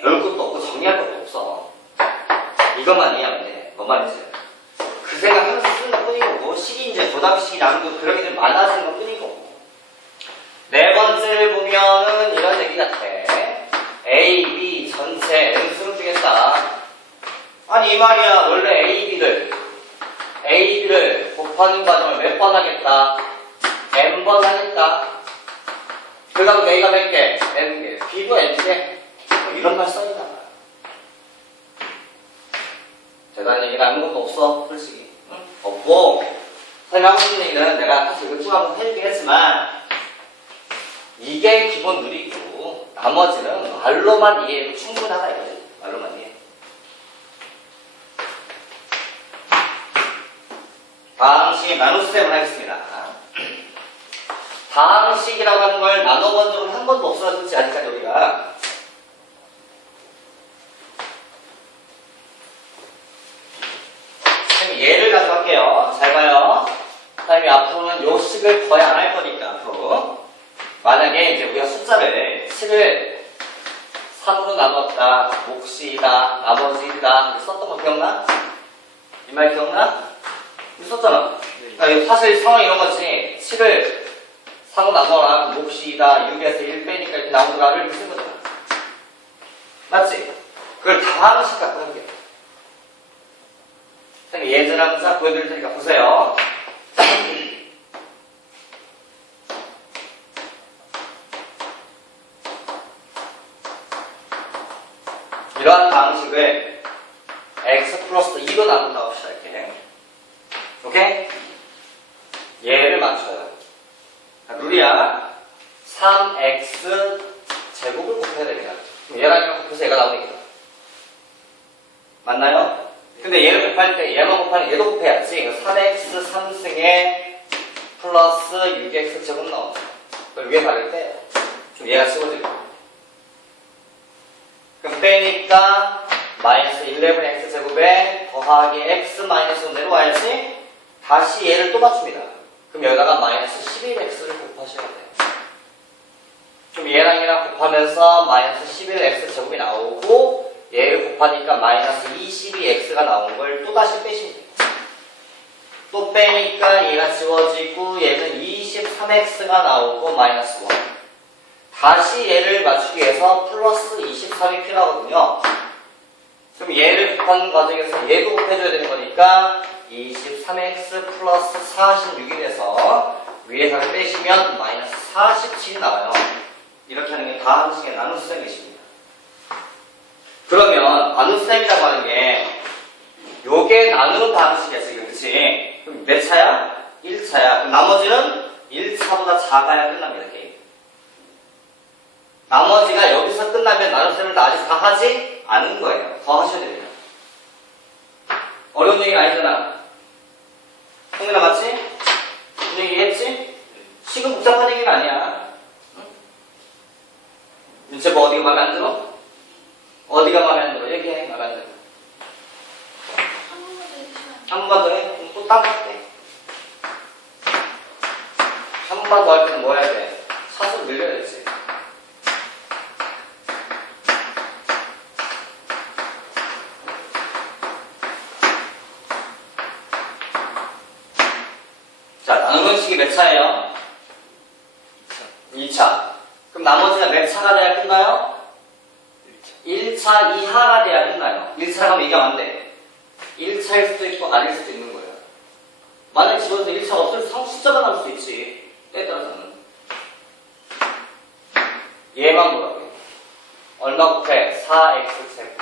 배울 것도 없고, 정리할 것도 없어. 이것만 이해하면 돼. 뭔 말인지. 그 생각하면서 쓰는 것 뿐이고, 식이 이제 고등학식이 나는 거 그런 게 좀 많아지는 것 뿐이고. 네 번째를 보면은 이런 얘기 같아. A, B 전체 N수를 주겠다. 아니 이 말이야. 원래 AB를 곱하는 과정을 몇 번 하겠다? N번 하겠다. 그 다음 A가 몇 개? N개. B도 N개. 뭐 이런 말 써있나 봐요. 대단한 얘기는 아무것도 없어. 솔직히. 응? 없고 설명하고 싶은 얘기는 내가 사실 이거 쭉 한번 해주긴 했지만 이게 기본 누리고 나머지는 말로만 이해해도 충분하다 이거지. 말로만 이해. 다항식 나눗셈을 하겠습니다. 다항식이라고 하는 걸 나눠본 적은 한 번도 없어졌지 아직까지 우리가. 예를 가져갈게요. 잘 봐요. 선생님이 앞으로는 요 식을 거의 안 할 거니까 앞으로. 만약에 이제 우리가 숫자를 7을 3으로 나눴다, 몫이다, 나머지 1이다 이렇게 썼던 거 기억나? 이 말 기억나? 이거 썼잖아. 그러니까 사실 상황이 이런 거지. 7을 3으로 나눠라, 몫이 2다, 6에서 1 빼니까 이렇게 나오더라를 이렇게 쓴 거잖아. 맞지? 그걸 다항식 갖고 할게. 선생님 예제를 한번 쫙 보여드릴 테니까 보세요. 이러한 방식을 x 플러스 2로 나눈다고 합시다. 이렇게. 오케이? 얘를 맞춰요. 룰이야. 3x 제곱을 곱해야 되겠다. 얘랑 얘랑 곱해서 얘가 나오니까. 맞나요? 근데 얘를 곱할 때 얘만 곱하면 얘도 곱해야지. 3x 3승에 플러스 6x 제곱 나오죠. 그걸 위에 바를 때 좀 얘가 씌워지고. 그럼 빼니까 마이너스 11x 제곱에 더하기 x 마이너스 내려와야지. 다시 얘를 또 맞춥니다. 그럼 여기다가 마이너스 11x를 곱하셔야 돼요. 그럼 얘랑 곱하면서 마이너스 11x 제곱이 나오고 얘를 곱하니까 마이너스 22x가 나온 걸 또 다시 빼시면 돼요. 또 빼니까 얘가 지워지고 얘는 23x가 나오고 마이너스 1. 다시 얘를 맞추기 위해서 플러스 23이 필요하거든요. 그럼 얘를 곱하는 과정에서 얘도 곱해줘야 되는 거니까 23x 플러스 46이 돼서 위에서를 빼시면 마이너스 47이 나와요. 이렇게 하는 게 다항식의 나눗셈이십니다. 그러면 나눗셈이라고 하는 게 요게 나누는 다항식이야 지금. 그치? 그럼 몇 차야? 1차야. 그럼 나머지는 1차보다 작아야 끝납니다. 게임. 나머지가 여기서 끝나면 나눗셈을 아직 다 하지 않은 거예요. 더 하셔야 됩니다. 어려운 얘기가 아니잖아. 성민아 맞지? 이 얘기 했지? 지금 복잡한 얘기가 아니야. 응? 윤채 뭐 어디가 마음에 안 들어? 어디가 마음에 안 들어? 얘기해. 마음에 안 들어. 한 번만 더 해. 그럼 또 따갈게. 한 번만 더 할 때는 뭐 해야 돼? 차수를 늘려야지. 자, 나누는 식이 몇 차예요? 2차. 그럼 나머지가 몇 차가 돼야 끝나요? 1차 이하가 돼야 끝나요. 1차라고 하면 얘기하면 안 돼. 1차일 수도 있고 아닐 수도 있는 거예요. 만약에 집어서 1차 없을 숫자가 나올 수 있지. 때에 따라서는. 얘만 뭐라고요? 얼마 곱해? 4x제곱.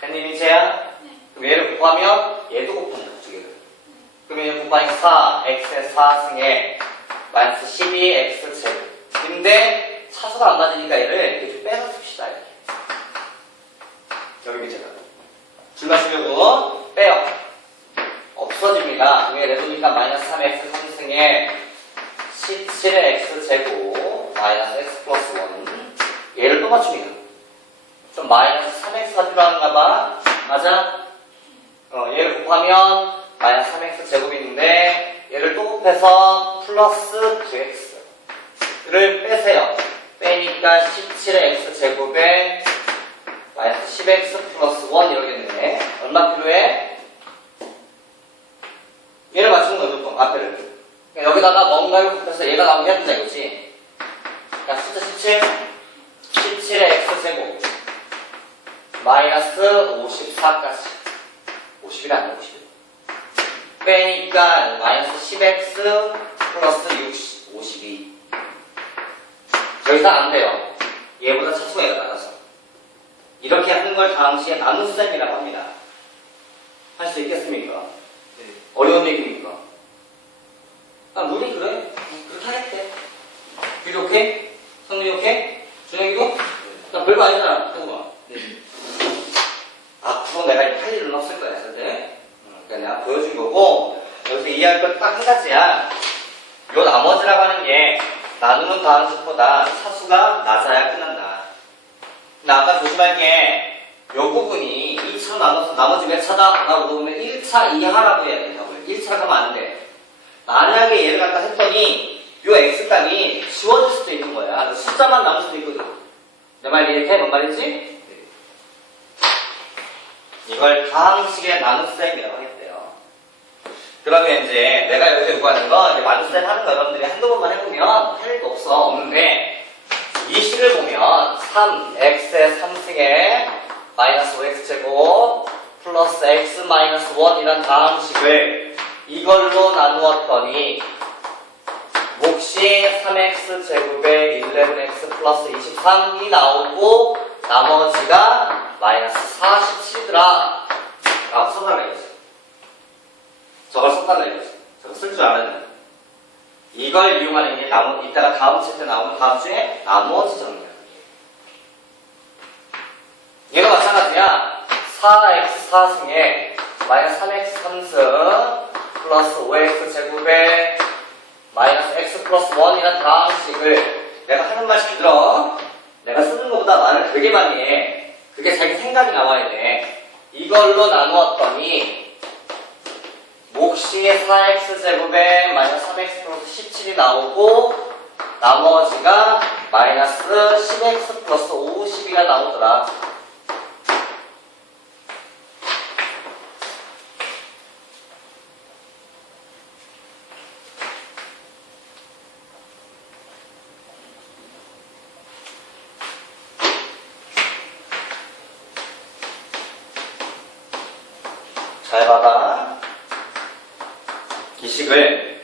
됐니, 민채야? 그럼 얘를 곱하면 얘도 곱하는 거죠, 얘를. 그러면 얘 곱하니 4x의 4승에 마이너스 12x제곱. 근데 차수가 안 맞으니까 얘를 이렇게 좀 빼서 씁시다, 이렇게. 여기 밑에가. 줄 맞추려고 빼요. 없어집니다. 왜 내놓으니까 마이너스 3x 3승에 17의 x제곱 마이너스 x 플러스 1. 얘를 또 맞춥니다. 좀 마이너스 3x가 필요한가 봐. 맞아? 얘를 곱하면 마이너스 3x 제곱이 있는데 얘를 또 곱해서 플러스 9x를 빼세요. 빼니까 17의 x제곱에 마이너스 10x 플러스 1 이러겠네. 얼마 필요해? 얘를 맞추는 거죠, 보통 앞에를. 여기다가 뭔가를 곱해서 얘가 나오게 해야 된다 이거지. 자, 숫자 17의 x제곱 마이너스 54까지 50이라 아니야 50 빼니까 마이너스 10x 플러스 52 더 이상 안 돼요. 얘보다 차수가 얘가 나가서 이렇게 하는 걸 당시에 나눗셈이라고 합니다. 할 수 있겠습니까? 네. 어려운 얘기입니까? 아, 물이 그래. 그렇게 하겠대. 유리 오케이? 성민이 오케이? 준영이도? 나 별거 아니잖아, 형아. 네. 앞으로 내가 할 일은 없을 거야, 절대. 그러니까 내가 보여준 거고, 여기서 이해할 건 딱 한 가지야. 요 나머지라고 하는 게 나누는 다항식보다 차수가 낮아야 끝난다. 근데 아까 조심할 게 요 부분이 2차로 나눠서 나머지 몇 차다? 라고 물어보면 1차 이하라고 해야 된다고요. 1차 가면 안 돼. 만약에 얘를 갖다 했더니 요 x값이 지워질 수도 있는 거야. 숫자만 남을 수도 있거든. 내 말 이해해? 뭔 말이지? 이걸 다항식의 나눗셈이라고 하겠대요. 그러면 이제 내가 여기서 요구하는 건 이제 나눗셈 하는 거 여러분들이 한두 번만 해보면 할 일도 없는데 이 식을 보면 3x의 3승에 마이너스 5x제곱 플러스 x 마이너스 1이란 다항식을 이걸로 나누었더니 몫이 3x제곱에 11x 플러스 23이 나오고 나머지가 마이너스 47이더라 라고 써달라 이거지. 저걸 써달라 이거지. 저거 쓸 줄 알아야 돼. 이걸 이용하는 게 이따가 다음 챕터 나오는 다음 주에 나머지 정리야. 얘가 마찬가지야. 4x 4승에 마이너스 3x 3승 플러스 5x 제곱에 마이너스 x 플러스 1이라는 다항식을 내가 하는 말 잘 들어. 내가 쓰는 것보다 말을 되게 많이 해. 그게 자기 생각이 나와야 돼. 이걸로 나누었더니 몫이 4x 제곱에 마이너스 3x 플러스 17이 나오고 나머지가 마이너스 10x 플러스 50이가 나오더라. 잘 봐봐. 이 식을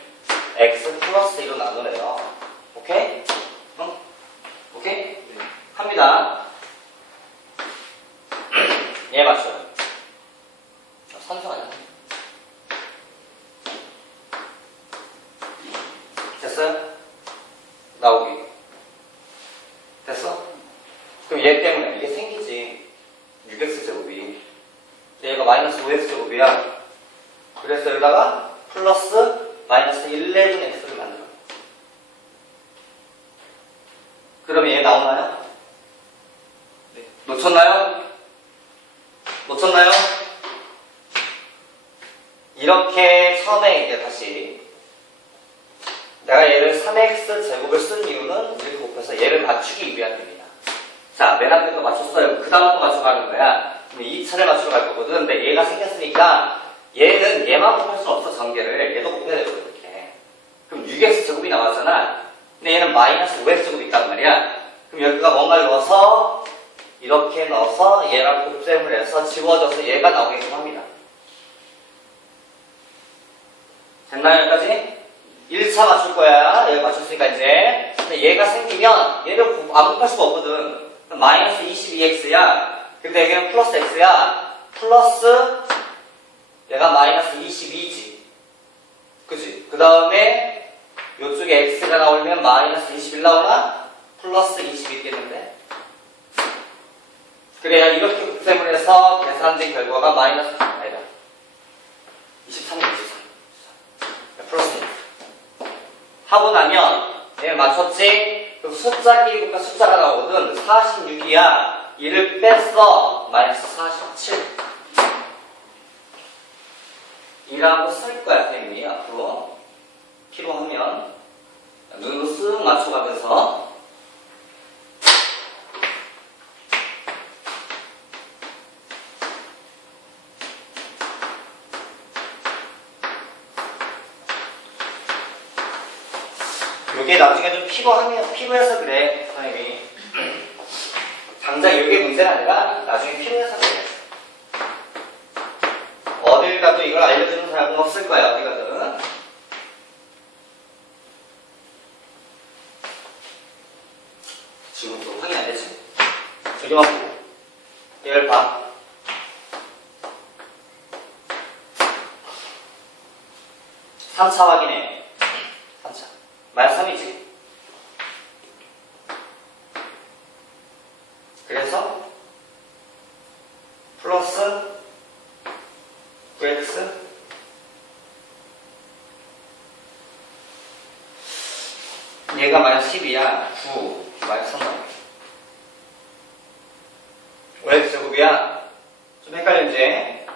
x 플러스 2로 나누래요. 오케이? 응? 오케이? 네. 합니다. 얘 맞죠? 산수 아니야? 됐어요? 나오기. 됐어? 그럼 얘 때문에 이게 생기지. 6x제곱이. 얘가 마이너스 5x제곱이야. 그래서 여기다가 플러스 마이너스 11x를 만들어. 그러면 얘 나오나요? 네. 놓쳤나요? 놓쳤나요? 이렇게 처음에 이제 다시 내가 얘를 3x 제곱을 쓴 이유는 이렇게 곱해서 얘를 맞추기 위함입니다. 자, 맨 앞에 거 맞췄어요. 그 다음 거 맞춰 가는 거야. 그럼 2차를 맞추러 갈 거거든. 근데 얘가 생겼으니까 얘는 얘만 곱할 수 없어, 전개를. 얘도 곱해야 되거든, 이렇게. 그럼 6x 제곱이 나왔잖아. 근데 얘는 마이너스 5x 제곱이 있단 말이야. 그럼 여기가 뭔가를 넣어서 이렇게 넣어서 얘랑 곱셈을 해서 지워져서 얘가 나오게끔 합니다. 됐나요, 여기까지? 1차 맞출 거야. 얘 맞췄으니까 이제. 근데 얘가 생기면 얘를 안 곱할 수가 없거든. 마이너스 22x야. 근데 여기는 플러스 x야. 플러스 얘가 마이너스 22지. 그치? 그 다음에 요쪽에 x가 나오면 마이너스 21 나오나? 플러스 20이 있겠는데? 그래야 이렇게 곱셈을 해서 계산된 결과가 마이너스 아니다. 23. 플러스 하고 나면 얘 맞췄지? 그럼 숫자끼리 곱하면 숫자가 나오거든. 46이야. 얘를 뺐어. 마이너스 47 이라고 쓸 거야, 선생님이 앞으로. 필요하면 눈으로 쓱 맞춰가면서 이게 나중에 좀 필요해서 그래, 선생님이. 당장 이게 문제가 아니라 나중에 필요해서 그래. 어딜 가도 이걸 알려주는 사람은 없을 거야, 어디 가든. 지금도 확인 안 되지? 여기만 보고. 얘를 봐. 3차 확인해. 3차. 마이너스 3이지. 그래서 플러스 9x 얘가 마이너스 10이야. 9 마이너스 3 나오네. 5x 제곱이야. 좀 헷갈리지?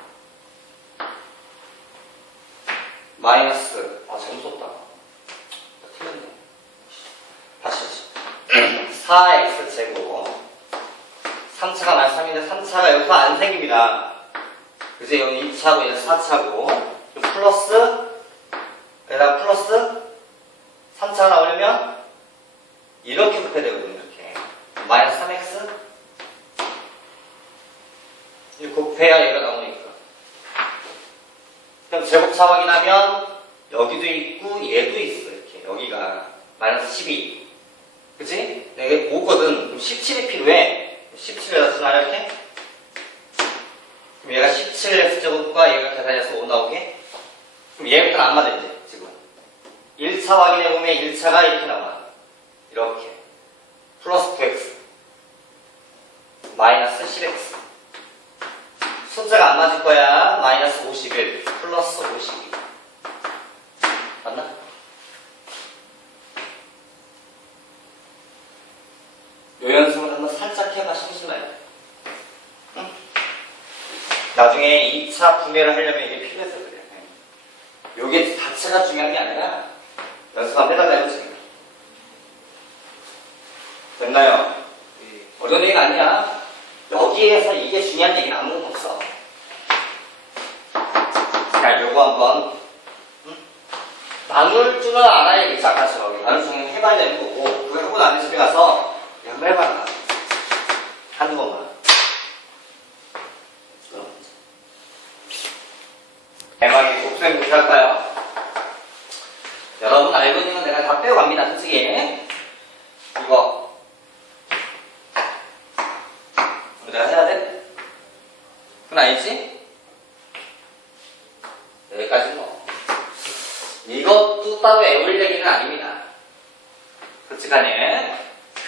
마이너스 잘못 썼다. 틀렸네. 다시 4x 제곱 3차가 마이너스 3인데 3차가 여기서 안 생깁니다. 그지? 여기 2차고 얘는 4차고 플러스 여기다가 플러스 3차가 나오려면 이렇게 곱해야 되거든요. 이렇게 마이너스 3x 이렇게 곱해야 얘가 나오니까. 그럼 제곱차 확인하면 여기도 있고 얘도 있어. 이렇게 여기가 마이너스 12 그치? 이게 5거든. 그럼 17이 필요해. 17에다 쓰나 이렇게? 그럼 얘가 17x제곱과 얘가 계산해서 5 나오게? 그럼 얘부터는 안 맞아 이제 지금. 1차 확인해보면 1차가 이렇게 나와. 이렇게 플러스 9x 마이너스 10x 숫자가 안 맞을 거야. 마이너스 51 플러스 52 맞나? 요 연습을 한번 살짝 해봐. 심심해요. 응? 나중에 2차 분해를 하려면 이게 필요해서 그래. 요게 자체가 중요한 게 아니라 연습 한번 해달라요 지금. 됐나요? 어려운 얘기가 아니야. 여기에서 이게 중요한 얘기는 아무것도 없어. 자, 요거 한번 나눌 줄은 알아야겠지. 아까처럼 나눌 줄은 해봐야 되는 거고, 그거 하고 나면 집에 가서 한번 해봐라. 하는 것만. 대박이 곱셈 무시 할까요? 여러분 알고 있는 건 내가 다 빼고갑니다. 솔직히 이거 내가 해야 돼? 그건 아니지? 여기까지 뭐 이것도 따로 외울 얘기는 아닙니다. 솔직하네.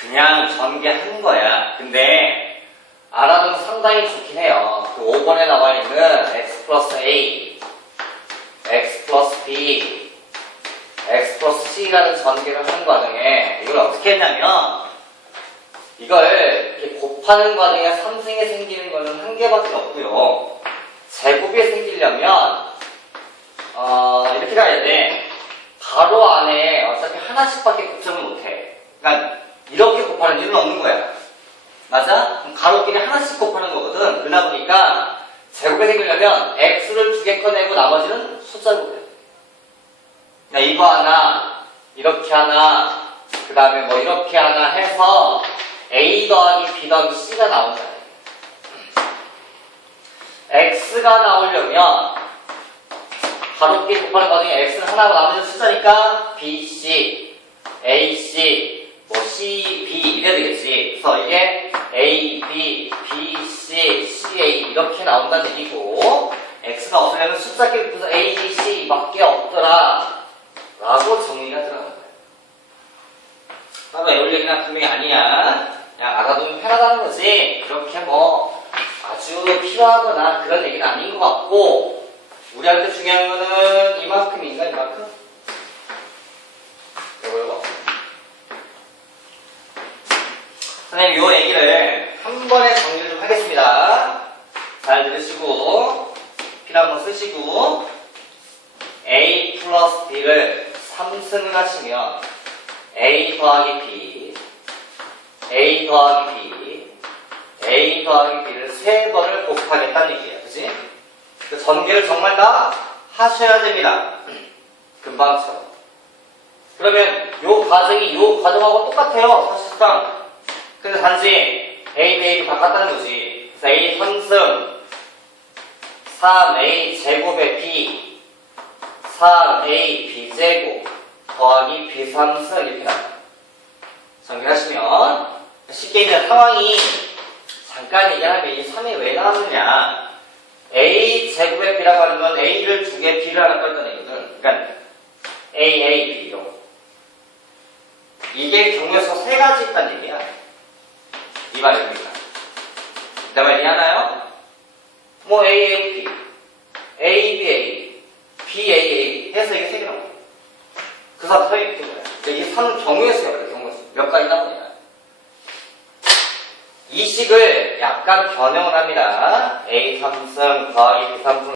그냥 전개한 거야. 근데 알아두면 상당히 좋긴 해요. 그 5번에 나와 있는 x 플러스 a, x 플러스 b, x 플러스 c라는 전개를 하는 과정에 이걸 어떻게 했냐면 이걸 이렇게 곱하는 과정에 3승에 생기는 거는 한 개밖에 없고요. 제곱이 생기려면 이렇게 가야 돼. 가로 안에 어차피 하나씩밖에 곱셈을 못해. 그러니까 이렇게 곱하는 일은 없는 거야. 맞아? 그럼 가로끼리 하나씩 곱하는 거거든. 그러다 보니까 제곱이 생기려면 x를 2개 꺼내고 나머지는 숫자를 곱해. 그러니까 이거 하나, 이렇게 하나, 그 다음에 뭐 이렇게 하나 해서 A 더하기 B 더하기 C가 나온다. X가 나오려면 가롭게 곱하는 과정에 X는 하나가 나머지는 숫자니까 B, C, A, C, 뭐 C, B 이래야 되겠지. 그래서 이게 A, B, B, C, C, A 이렇게 나온다는 얘기고 X가 없으려면 숫자 깨부터 A, B, C 밖에 없더라 라고 정리가 들어가는 거예요. 따로 외울 얘기는 분명히 아니야. 그냥 알아두면 편하다는 거지. 이렇게 뭐 아주 필요하거나 그런 얘기는 아닌 것 같고 우리한테 중요한 거는 이만큼인가 이만큼? 요거 선생님 요 얘기를 한 번에 정리를 좀 하겠습니다. 잘 들으시고 필요한 거 쓰시고 A 플러스 B를 3승을 하시면 A 더하기 B A 더하기 B A 더하기 B를 3번을 곱하겠다는 얘기예요. 그치? 그 전개를 정말 다 하셔야 됩니다. 금방처럼. 그러면 요 과정이 요 과정하고 똑같아요. 사실상. 근데 단지 A 대 A를 바꿨다는 거지. 그래서 A 3승 3A 제곱의 B 3A B 제곱 더하기 B 3승 이렇게 나와요. 정리하시면 쉽게 이제 상황이 잠깐 얘기하면 이 3이 왜 나왔느냐. A 제곱의 B라고 하는 건 A를 2개, B를 하나 뺐던 얘기거든. 그러니까 A, A, B 이런 거. 이게 경우에서 3가지 있다는 얘기야. 이 말입니다. 내 말 이해하나요? 뭐 A, A, B, A, B, A, B, A, A 해서 이게 3개 나와요. 그 사람 서 있는 거야. 이 3은 경우에서야 그래. 경우에서. 몇 가지 나오냐. 이 식을 약간 변형을 합니다. A 3승 더하기 B 3승